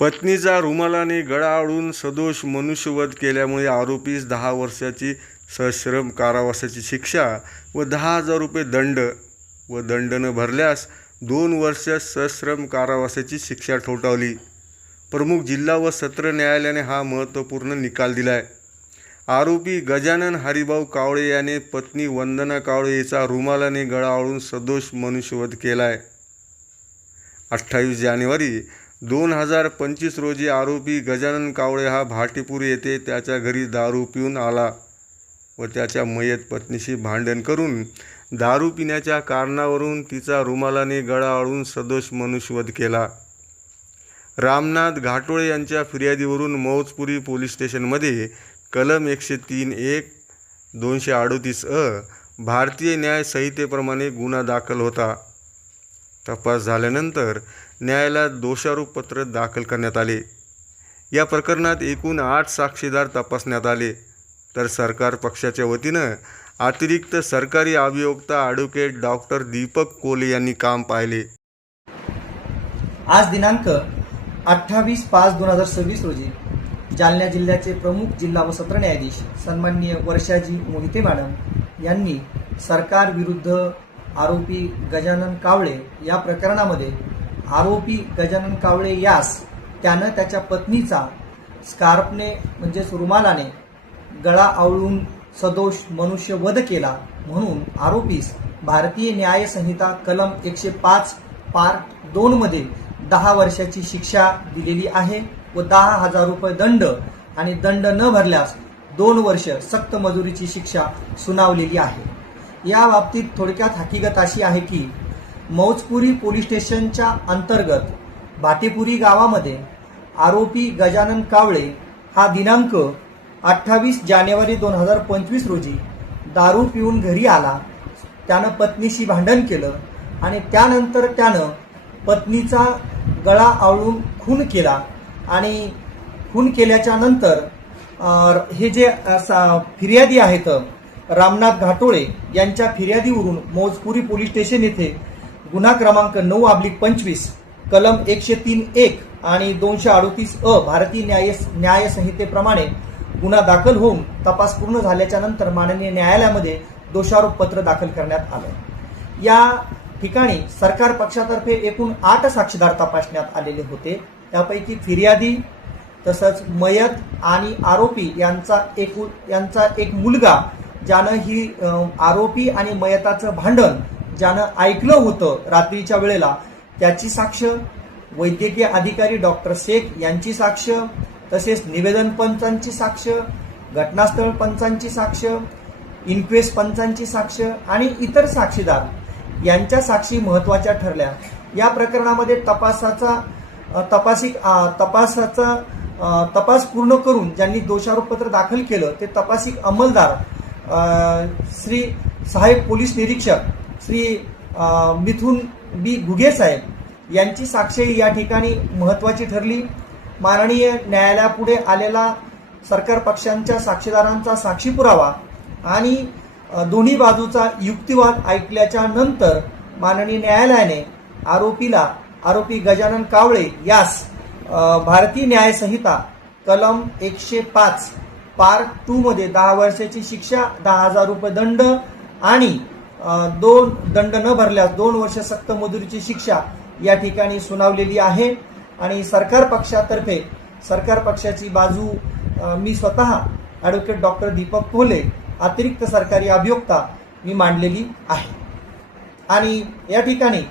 पत्नीचा रुमालाने गळा आवळून सदोष मनुष्यवध केल्यामुळे आरोपीस 10 वर्षाची सश्रम कारावासाची शिक्षा व 10,000 रुपये दंड व दंड न भरल्यास 2 वर्ष सश्रम कारावासाची शिक्षा ठोठावली। प्रमुख जिल्हा व सत्र न्यायालयाने हा महत्त्वपूर्ण निकाल दिलाय। आरोपी गजानन हरिभाऊ कावळे याने पत्नी वंदना कावळे हिचा रुमालाने गळा आवळून सदोष मनुष्यवध केलाय। 28 जानेवारी 2025 रोजी आरोपी गजानन कावळे हा भाटीपूर येथे त्याच्या घरी दारू पिऊन आला व त्याच्या मयत पत्नीशी भांडण करून दारू पिण्याच्या कारणावरून तिचा रुमालाने गळा आवळून सदोष मनुष्यवध केला। रामनाथ घाटोळे यांच्या फिर्यादीवरून मौजपुरी पोलीस स्टेशनमध्ये कलम 103(1) 238 भारतीय न्याय संहितेप्रमाणे गुन्हा दाखल होता। तपास झाल्यानंतर न्यायालयात दोषारोपपत्र दाखल करण्यात आले। या प्रकरणात एकूण 8 साक्षीदार तपासण्यात आले, तर सरकार पक्षाच्या वतीनं अतिरिक्त सरकारी अभियोक्ता ॲडव्होकेट डॉक्टर दीपक कोले यांनी काम पाहिले। आज दिनांक 28/5/2026 रोजी जालना जिल्ह्याचे प्रमुख जिल्हा व सत्र न्यायाधीश सन्माननीय वर्षाजी मोहिते मॅडम यांनी सरकार विरुद्ध आरोपी गजानन कावळे या प्रकरणामध्ये आरोपी गजानन कावळे यास त्यानं त्याच्या पत्नीचा स्कार्फने म्हणजेच रुमालाने गळा आवळून सदोष मनुष्यवध केला म्हणून आरोपीस भारतीय न्याय संहिता कलम 105 पार्ट 2 मध्ये 10 वर्षाची शिक्षा दिलेली आहे व 10,000 रुपये दंड आणि दंड न भरल्यास 2 वर्ष सक्त मजुरीची शिक्षा सुनावलेली आहे। या बाबतीत थोडक्यात हकीकत अशी आहे की मौजपुरी पोलीस स्टेशनच्या अंतर्गत भाटीपुरी गावामध्ये आरोपी गजानन कावळे हा दिनांक 28 जानेवारी 2025 रोजी दारू पिऊन घरी आला। त्यानं पत्नीशी भांडण केलं आणि त्यानंतर त्यानं पत्नीचा गळा आवळून खून केला आणि खून केल्याच्या नंतर हे जे फिर्यादी आहेत रामनाथ घाटोळे यांच्या फिर्यादीवरून मौजपुरी पोलीस स्टेशन येथे गुन्हा क्रमांक 9/25 कलम 103(1) आणि 238 भारतीय न्याय संहितेप्रमाणे गुन्हा दाखल होऊन तपास पूर्ण झाल्याच्या नंतर माननीय न्यायालयामध्ये दोषारोपपत्र दाखल करण्यात आलं। या ठिकाणी सरकार पक्षातर्फे एकूण 8 साक्षीदार तपासण्यात आलेले होते। त्यापैकी फिर्यादी तसंच मयत आणि आरोपी यांचा एक मुलगा ज्यानं ही आरोपी आणि मयताचं भांडण ज्यानं ऐकलं होतं रात्रीच्या वेळेला त्याची साक्ष, वैद्यकीय अधिकारी डॉक्टर शेख यांची साक्ष, तसेच निवेदन पंचांची साक्ष, घटनास्थळ पंचांची साक्ष, इन्क्वेस्ट पंचांची साक्ष आणि इतर साक्षीदार यांच्या साक्षी महत्त्वाच्या ठरल्या। या प्रकरणामध्ये तपास पूर्ण करून ज्यांनी दोषारोपपत्र दाखल केलं ते तपासिक अंमलदार श्री सहाय्यक पोलीस निरीक्षक श्री मिथुन बी घुगे साहेब यांची साक्षी या ठिकाणी महत्त्वाची ठरली। माननीय न्यायालयापुढे आलेला सरकार पक्षांच्या साक्षीदारांचा साक्षी पुरावा आणि दोन्ही बाजूचा युक्तिवाद ऐकल्याच्या नंतर माननीय न्यायालयाने आरोपी गजानन कावळे यास भारतीय न्याय संहिता कलम 105 पार्ट 2 मध्ये 10 वर्षाची शिक्षा, 10,000 रुपये दंड आणि दंड न भरल्यास 2 वर्ष सक्त मजुरीची शिक्षा या ठिकाणी सुनावलेली आहे। आणि सरकार पक्षातर्फे सरकार पक्षाची बाजू मी स्वतः ॲडव्होकेट डॉक्टर दीपक कोले अतिरिक्त सरकारी अभियोक्ता मी मांडलेली आहे। आणि या ठिकाणी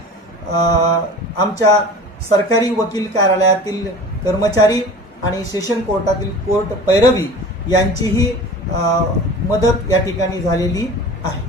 आमच्या सरकारी वकील कार्यालयातील कर्मचारी आणि सेशन कोर्टातील कोर्ट पैरवी यांचीही मदत या ठिकाणी झालेली आहे।